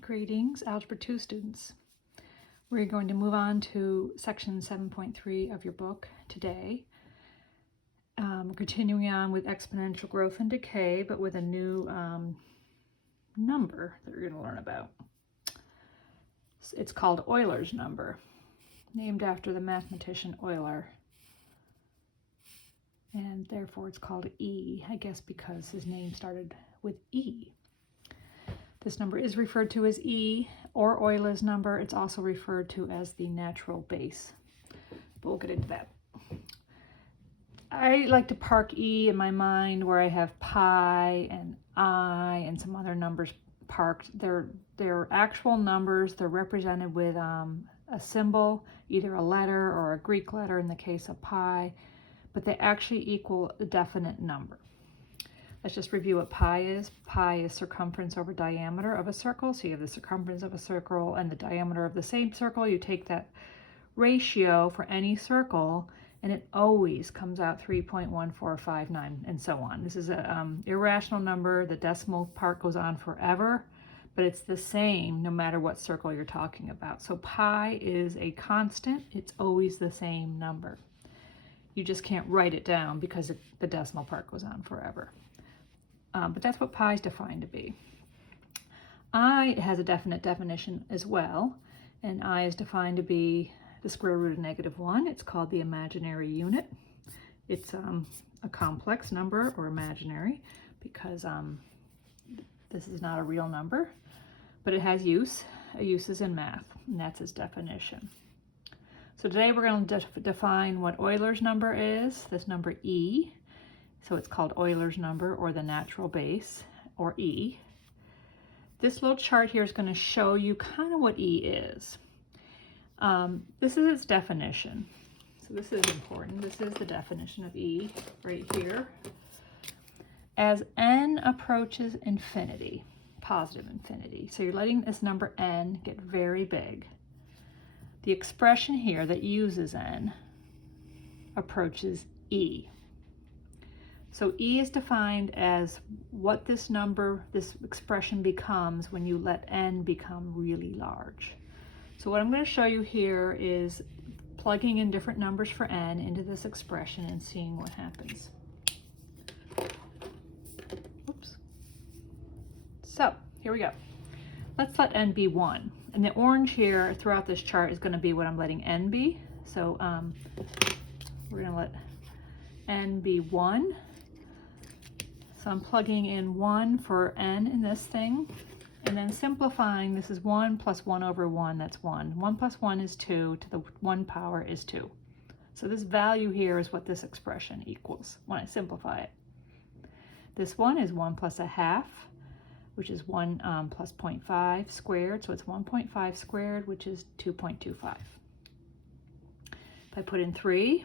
Greetings, Algebra 2 students. We're going to move on to section 7.3 of your book today. Continuing on with exponential growth and decay, but with a new number that you're going to learn about. It's called Euler's number, named after the mathematician Euler. And therefore it's called E, I guess because his name started with E. This number is referred to as E, or Euler's number. It's also referred to as the natural base. But we'll get into that. I like to park E in my mind where I have pi and I and some other numbers parked. They're actual numbers. They're represented with a symbol, either a letter or a Greek letter in the case of pi, but they actually equal a definite number. Let's just review what pi is. Pi is circumference over diameter of a circle. So you have the circumference of a circle and the diameter of the same circle. You take that ratio for any circle and it always comes out 3.1459 and so on. This is an irrational number. The decimal part goes on forever, but it's the same no matter what circle you're talking about. So pi is a constant. It's always the same number. You just can't write it down because the decimal part goes on forever. But that's what pi is defined to be. I has a definite definition as well, and I is defined to be the square root of -1. It's called the imaginary unit. It's a complex number, or imaginary, because this is not a real number, but it has use. A use is in math, and that's its definition. So today we're going to define what Euler's number is, this number E. So it's called Euler's number, or the natural base, or E. This little chart here is going to show you kind of what E is. This is its definition. So this is important. This is the definition of E right here. As n approaches infinity, positive infinity, so you're letting this number n get very big, the expression here that uses n approaches E. So E is defined as what this number, this expression becomes when you let n become really large. So what I'm going to show you here is plugging in different numbers for n into this expression and seeing what happens. Oops. So here we go. Let's let n be 1. And the orange here throughout this chart is going to be what I'm letting n be. So we're going to let n be 1. So I'm plugging in 1 for n in this thing, and then simplifying, this is 1 plus 1 over 1, that's 1. 1 plus 1 is 2, to the 1 power is 2. So this value here is what this expression equals when I simplify it. This one is 1 plus a half, which is 1 plus 0.5 squared, so it's 1.5 squared, which is 2.25. If I put in 3,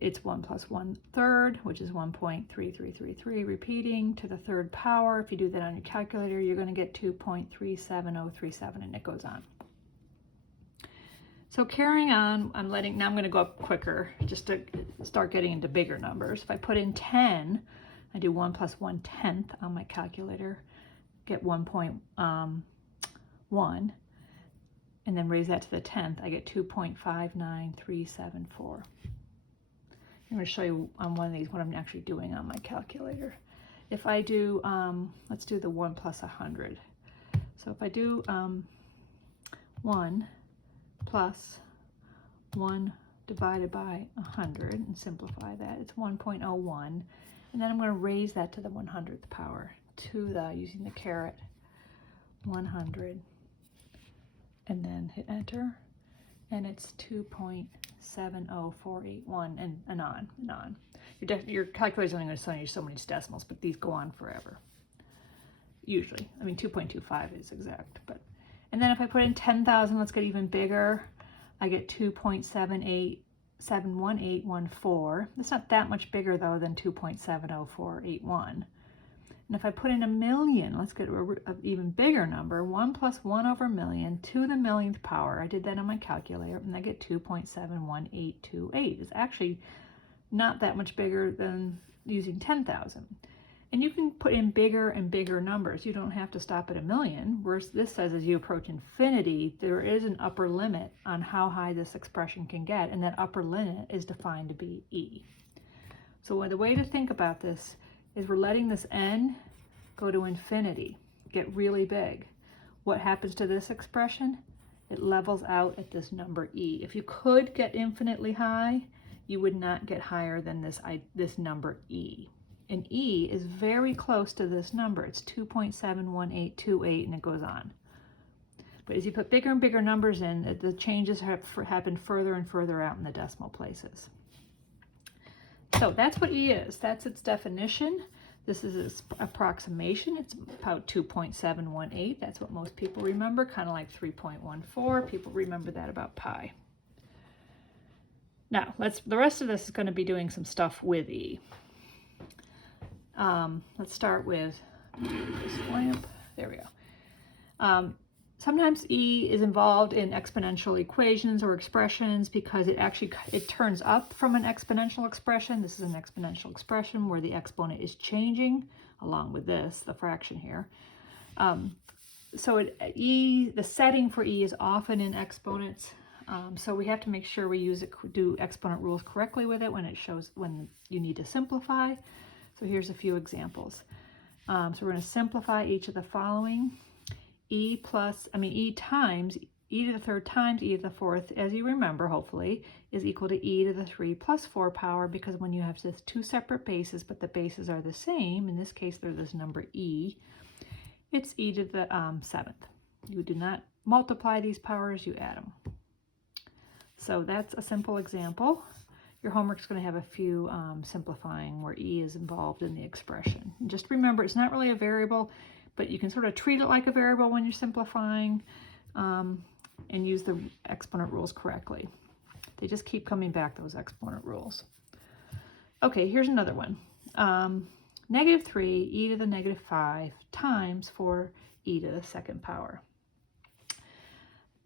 it's 1 plus 1/3, which is 1.3333, repeating to the third power. If you do that on your calculator, you're going to get 2.37037, and it goes on. So carrying on, now I'm going to go up quicker just to start getting into bigger numbers. If I put in 10, I do 1 plus 1/10 on my calculator, get 1.1, and then raise that to the 10th, I get 2.59374. I'm going to show you on one of these what I'm actually doing on my calculator. If I do, let's do the 1 plus 100. So if I do 1 plus 1 divided by 100 and simplify that, it's 1.01. And then I'm going to raise that to the 100th power, to the, using the caret, 100. And then hit enter. And it's 2.70481, and on and on. Your calculator's only going to send you so many decimals, but these go on forever. Usually. I mean, 2.25 is exact. And then if I put in 10,000, let's get even bigger. I get 2.71814. It's not that much bigger, though, than 2.70481. And if I put in 1,000,000, let's get an even bigger number, 1 plus 1 over a million to the millionth power. I did that on my calculator, and I get 2.71828. It's actually not that much bigger than using 10,000. And you can put in bigger and bigger numbers. You don't have to stop at 1,000,000. Whereas this says as you approach infinity, there is an upper limit on how high this expression can get, and that upper limit is defined to be e. So the way to think about this is we're letting this n go to infinity, get really big. What happens to this expression? It levels out at this number e. If you could get infinitely high, you would not get higher than this number e. And e is very close to this number. It's 2.71828, and it goes on. But as you put bigger and bigger numbers in, the changes happen further and further out in the decimal places. So that's what e is. That's its definition. This is its approximation. It's about 2.718. That's what most people remember, kind of like 3.14. People remember that about pi. Now, the rest of this is going to be doing some stuff with e. Let's start with this lamp. There we go. Sometimes e is involved in exponential equations or expressions because it turns up from an exponential expression. This is an exponential expression where the exponent is changing along with this, the fraction here. So the setting for e is often in exponents. So we have to make sure we do exponent rules correctly with it when you need to simplify. So here's a few examples. So we're going to simplify each of the following. E times e to the third times e to the fourth, as you remember, hopefully, is equal to e to the 3 plus 4 power, because when you have just two separate bases, but the bases are the same, in this case, they're this number e, it's e to the 7th. You do not multiply these powers, you add them. So that's a simple example. Your homework's going to have a few simplifying where e is involved in the expression. And just remember, it's not really a variable, but you can sort of treat it like a variable when you're simplifying and use the exponent rules correctly. They just keep coming back, those exponent rules. Okay, here's another one. Negative 3 e to the negative 5 times 4 e to the second power.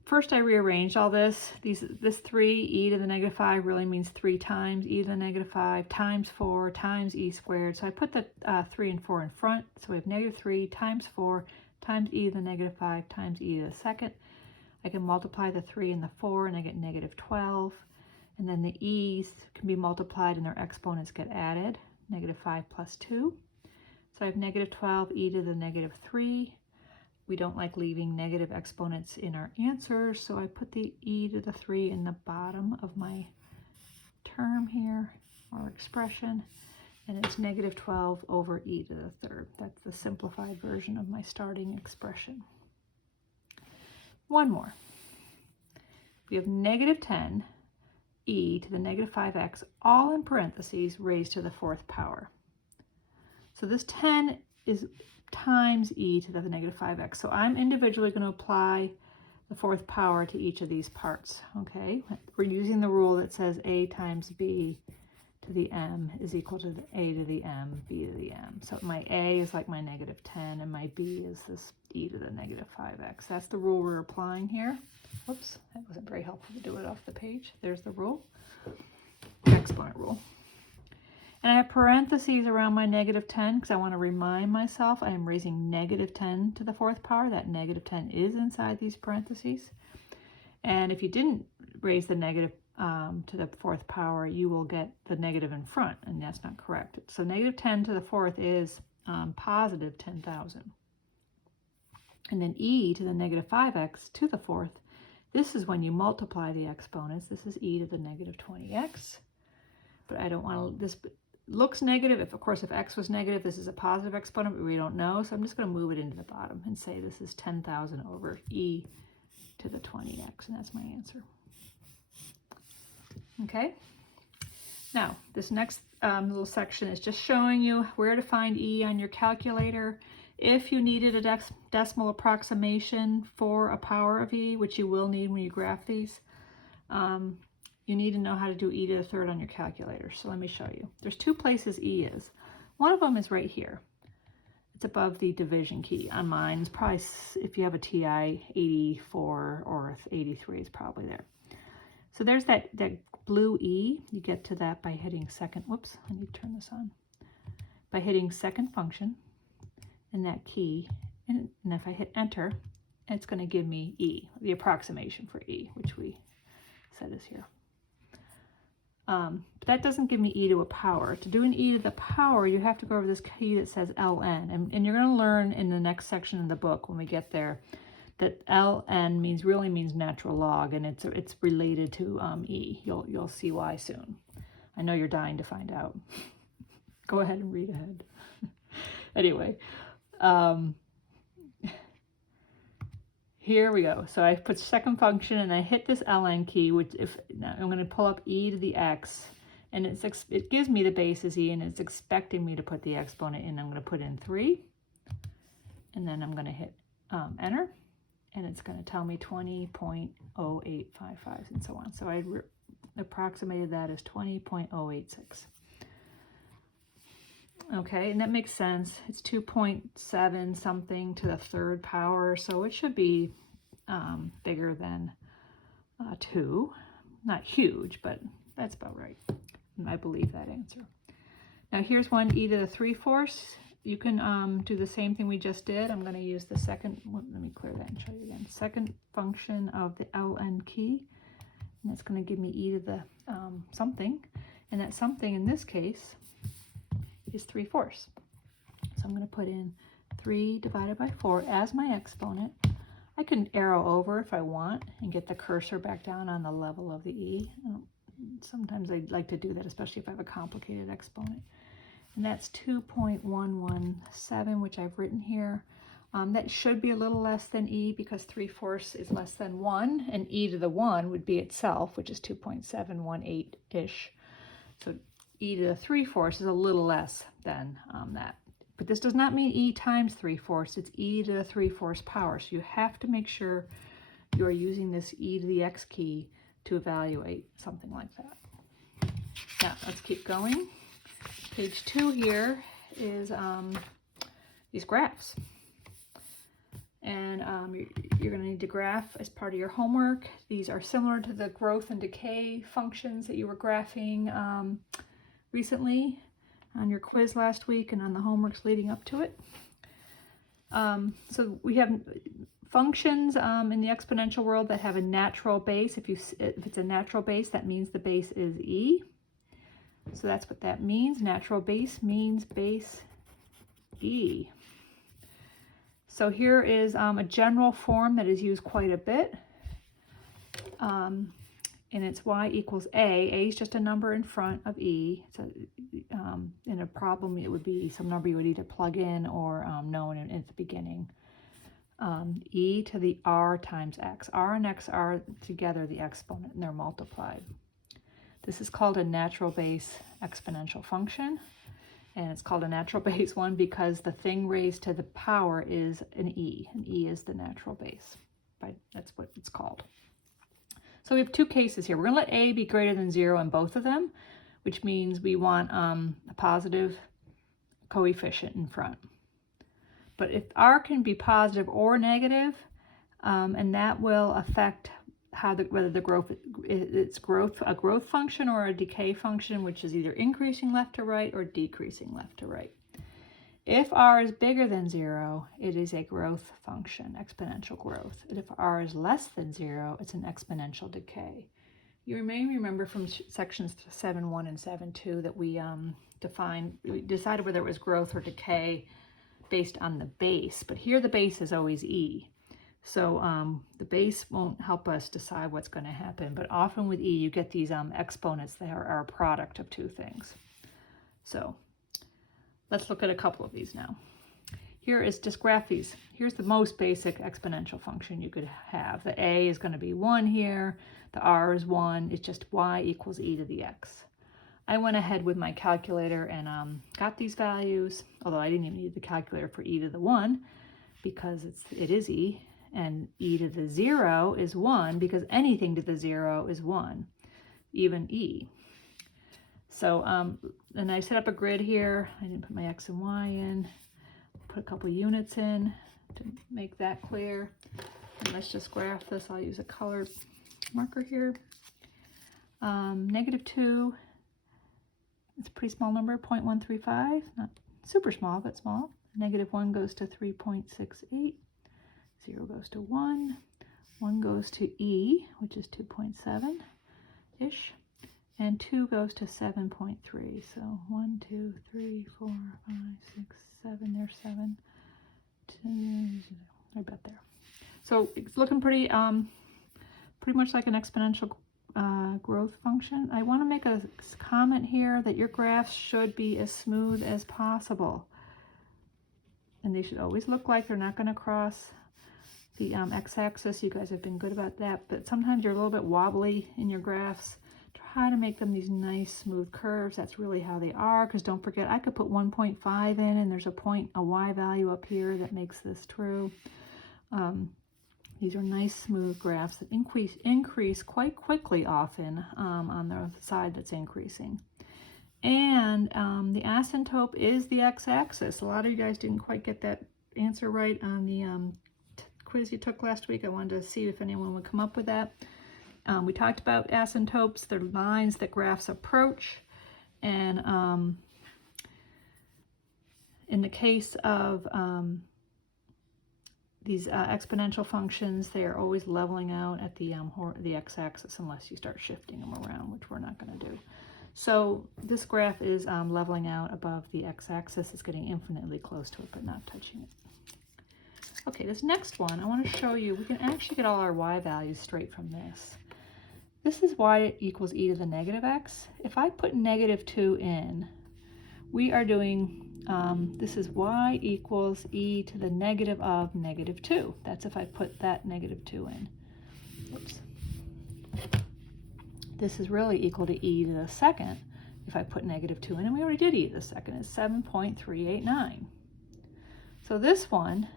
First, I rearranged all this. This 3 e to the negative 5 really means 3 times e to the negative 5 times 4 times e squared. So I put the 3 and 4 in front. So we have negative 3 times 4 times e to the negative 5 times e to the second. I can multiply the 3 and the 4, and I get negative 12. And then the e's can be multiplied, and their exponents get added. Negative 5 plus 2. So I have negative 12 e to the negative 3. We don't like leaving negative exponents in our answers, so I put the e to the 3 in the bottom of my term here, or expression, and it's negative 12 over e to the third. That's the simplified version of my starting expression. One more. We have negative 10 e to the negative 5x, all in parentheses, raised to the fourth power. So this 10 is times e to the negative 5x. So I'm individually going to apply the fourth power to each of these parts, okay? We're using the rule that says a times b to the m is equal to the a to the m, b to the m. So my a is like my negative 10, and my b is this e to the negative 5x. That's the rule we're applying here. Whoops, that wasn't very helpful to do it off the page. There's the rule, exponent rule. And I have parentheses around my negative 10 because I want to remind myself I am raising negative 10 to the fourth power. That negative 10 is inside these parentheses. And if you didn't raise the negative to the fourth power, you will get the negative in front, and that's not correct. So negative 10 to the fourth is positive 10,000. And then e to the negative 5x to the fourth, this is when you multiply the exponents. This is e to the negative 20x. But I don't want to, this looks negative. If x was negative, this is a positive exponent, but we don't know. So I'm just going to move it into the bottom and say this is 10,000 over e to the 20x, and that's my answer. Okay. Now, this next little section is just showing you where to find e on your calculator. If you needed a decimal approximation for a power of e, which you will need when you graph these, you need to know how to do e to the third on your calculator. So let me show you. There's two places e is. One of them is right here. It's above the division key. On mine, it's probably, if you have a TI 84 or 83, it's probably there. So there's that blue e. You get to that by hitting second. Whoops, I need to turn this on. by hitting second function and that key, and if I hit enter, it's going to give me e, the approximation for e, which we said is here. But that doesn't give me e to a power. To do an e to the power, you have to go over this key that says ln, and you're going to learn in the next section of the book when we get there that ln really means natural log, and it's related to e. You'll see why soon. I know you're dying to find out. Go ahead and read ahead. Anyway, here we go. So I put second function and I hit this ln key, which now I'm going to pull up e to the x, and it gives me the base as e, and it's expecting me to put the exponent in. I'm going to put in 3, and then I'm going to hit enter, and it's going to tell me 20.0855 and so on. So I approximated that as 20.086. Okay, and that makes sense. It's 2.7 something to the third power, so it should be bigger than 2. Not huge, but that's about right. And I believe that answer. Now here's one e to the 3/4. You can do the same thing we just did. I'm going to use the second, let me clear that and show you again. Second function of the ln key, and that's going to give me e to the something, and that something in this case is 3/4. So I'm going to put in 3 divided by 4 as my exponent. I can arrow over if I want and get the cursor back down on the level of the e. Sometimes I like to do that, especially if I have a complicated exponent. And that's 2.117, which I've written here. That should be a little less than e because 3/4 is less than 1, and e to the 1 would be itself, which is 2.718-ish. So e to the 3/4 is a little less than that. But this does not mean e times 3/4, it's e to the 3/4 power. So you have to make sure you are using this e to the x key to evaluate something like that. Now, let's keep going. Page 2 here is these graphs. And you're going to need to graph as part of your homework. These are similar to the growth and decay functions that you were graphing recently on your quiz last week and on the homeworks leading up to it. So we have functions in the exponential world that have a natural base. If it's a natural base, that means the base is e. So that's what that means. Natural base means base e. So here is a general form that is used quite a bit. And it's y equals a. A is just a number in front of e. So in a problem, it would be some number you would either plug in or known at the beginning. E to the r times x. R and x are together the exponent, and they're multiplied. This is called a natural base exponential function, and it's called a natural base one because the thing raised to the power is an e, and e is the natural base. That's what it's called. So we have two cases here. We're going to let a be greater than 0 in both of them, which means we want a positive coefficient in front. But if r can be positive or negative, and that will affect whether the growth it's a growth function or a decay function, which is either increasing left to right or decreasing left to right. If r is bigger than 0, it is a growth function, exponential growth. And if r is less than 0, it's an exponential decay. You may remember from sections 7.1 and 7.2 that we decided whether it was growth or decay based on the base, but here the base is always e. So the base won't help us decide what's going to happen, but often with e you get these exponents that are a product of two things. So let's look at a couple of these now. Here is just graph these. Here's the most basic exponential function you could have. The a is going to be 1 here, the r is 1, it's just y equals e to the x. I went ahead with my calculator and got these values, although I didn't even need the calculator for e to the 1 because it is e, and e to the 0 is 1 because anything to the 0 is 1, even e. So, and I set up a grid here. I didn't put my x and y in. Put a couple units in to make that clear. And let's just graph this. I'll use a colored marker here. -2. It's a pretty small number, 0.135, not super small, but small. -1 goes to 3.68, 0 goes to 1, 1 goes to E, which is 2.7-ish, and 2 goes to 7.3. So 1, 2, 3, 4, 5, 6, 7, there's 7, 2, right about there. So it's looking pretty much like an exponential growth function. I want to make a comment here that your graphs should be as smooth as possible. And they should always look like they're not going to cross the x-axis. You guys have been good about that, but sometimes you're a little bit wobbly in your graphs. Try to make them these nice smooth curves. That's really how they are, because don't forget, I could put 1.5 in and there's a y value up here that makes this true. These are nice smooth graphs that increase quite quickly often on the side that's increasing. And the asymptote is the x-axis. A lot of you guys didn't quite get that answer right on the quiz you took last week. I wanted to see if anyone would come up with that. We talked about asymptotes. They're lines that graphs approach. And in the case of these exponential functions, they are always leveling out at the x-axis unless you start shifting them around, which we're not going to do. So this graph is leveling out above the x-axis. It's getting infinitely close to it, but not touching it. Okay, this next one, I want to show you, we can actually get all our y values straight from this. This is y equals e to the negative x. If I put -2 in, we are doing, this is y equals e to the negative of -2. That's if I put that -2 in. Oops. This is really equal to e to the second if I put -2 in, and we already did e to the second. It's 7.389. So this one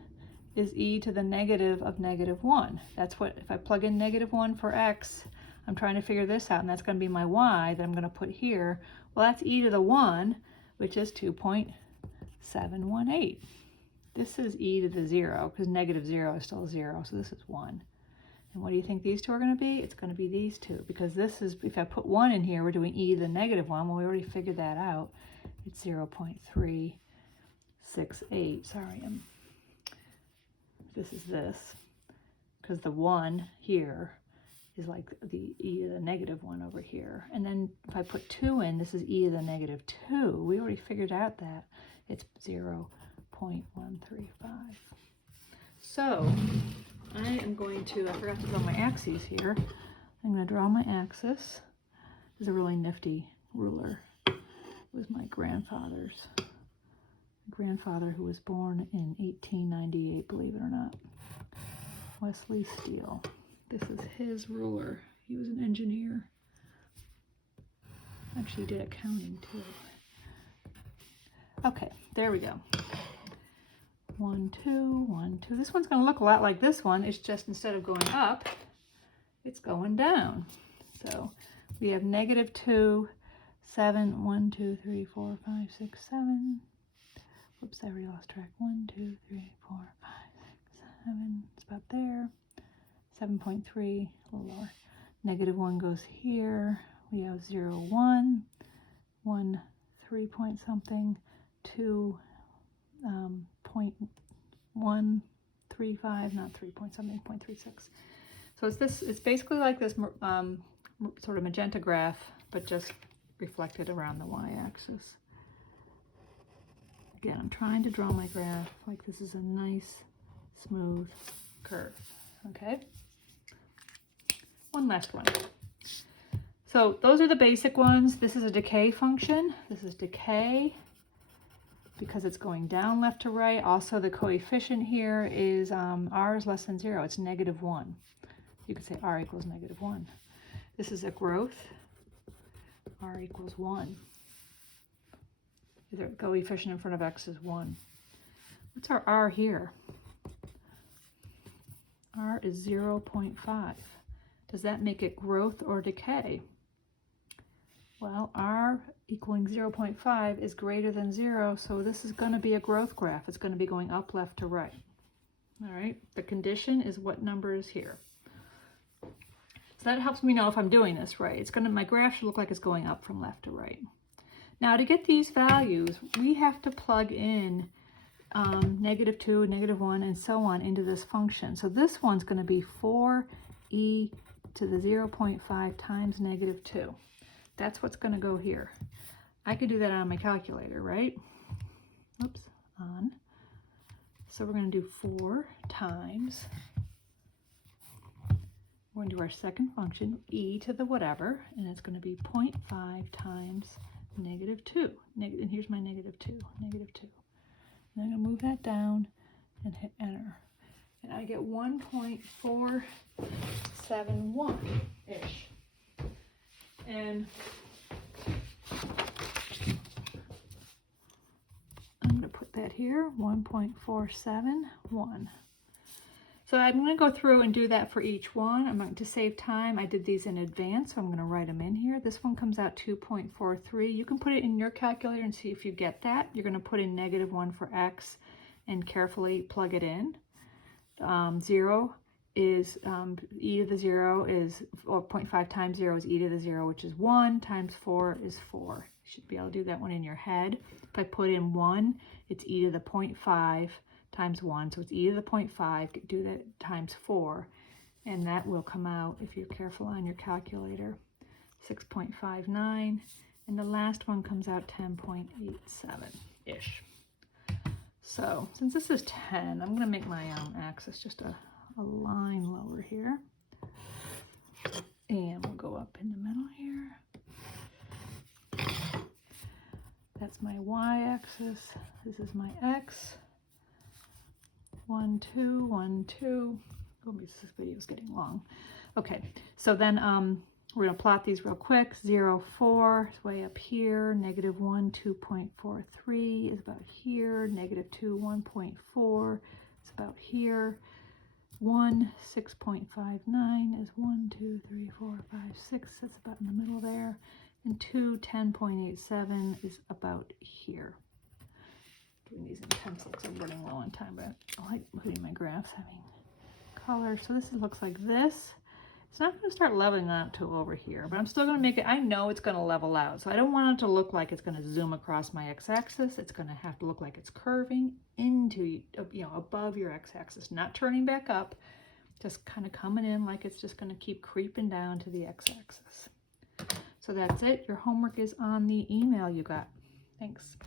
is e to the negative of -1. That's what, if I plug in -1 for x, I'm trying to figure this out, and that's going to be my y that I'm going to put here. Well, that's e to the 1, which is 2.718. This is e to the 0, because -0 is still 0, so this is 1. And what do you think these two are going to be? It's going to be these two, because this is, if I put 1 in here, we're doing e to the -1. Well, we already figured that out. It's 0.368. Sorry, this is this, because the 1 here is like the e to the -1 over here. And then if I put 2 in, this is e to the -2. We already figured out that it's 0.135. So I am going to, I forgot to draw my axes here. I'm going to draw my axis. This is a really nifty ruler. It was my grandfather's. Grandfather, who was born in 1898, believe it or not. Wesley Steele. This is his ruler. He was an engineer. Actually did accounting too. Okay, there we go. 1, 2, 1, 2. This one's going to look a lot like this one. It's just instead of going up, it's going down. So we have -2, 7, 1, 2, 3, 4, 5, 6, 7. Whoops, I already lost track. 1, 2, 3, 4, 5, 6, 7. It's about there. 7.3, a little lower. -1 goes here. We have 0, 1, 1, 3 point something, 2, 0.135, not 3 point something, 0.36. So it's this. It's basically like this sort of magenta graph, but just reflected around the y-axis. Again, I'm trying to draw my graph like this is a nice, smooth curve. Okay. One last one. So those are the basic ones. This is a decay function. This is decay because it's going down left to right. Also, the coefficient here is r is less than 0. It's -1. You could say r equals -1. This is a growth. R equals 1. The coefficient in front of x is 1. What's our r here? R is 0.5. Does that make it growth or decay? Well, r equaling 0.5 is greater than 0, so this is going to be a growth graph. It's going to be going up left to right. All right, the condition is what number is here. So that helps me know if I'm doing this right. It's going to, my graph should look like it's going up from left to right. Now to get these values, we have to plug in -2, -1, and so on into this function. So this one's going to be 4e to the 0.5 times -2. That's what's going to go here. I could do that on my calculator, right? Oops, on. So we're going to do 4 times, we're going to do our second function, e to the whatever, and it's going to be 0.5 times -2. And here's my -2, -2. And I'm going to move that down and hit enter. And I get 1.471-ish. And I'm going to put that here, 1.471. So I'm going to go through and do that for each one. I'm going to save time. I did these in advance, so I'm going to write them in here. This one comes out 2.43. You can put it in your calculator and see if you get that. You're going to put in -1 for x and carefully plug it in. 0 is e to the 0 is, or 0.5 times 0 is e to the 0, which is 1, times 4 is 4. You should be able to do that one in your head. If I put in 1, it's e to the 0.5 times 1, so it's e to the 0.5, do that times 4, and that will come out, if you're careful on your calculator, 6.59, and the last one comes out 10.87-ish. So since this is 10, I'm going to make my axis just a line lower here, and we'll go up in the middle here. That's my y-axis, this is my x. 1, 2, 1, 2. Oh, this video's getting long. Okay, so then we're going to plot these real quick. 0, 4 is way up here. -1, 2.43 is about here. -2, 1.4 is about here. 1, 6.59 is 1, 2, 3, 4, 5, 6. That's about in the middle there. And 2, 10.87 is about here. Doing these in pencil because I'm running low on time, but I like putting my graphs having color. So this looks like this. It's not going to start leveling out to over here, but I'm still going to make it, I know it's going to level out. So I don't want it to look like it's going to zoom across my x-axis. It's going to have to look like it's curving into, above your x-axis, not turning back up, just kind of coming in like it's just going to keep creeping down to the x-axis. So that's it. Your homework is on the email you got. Thanks.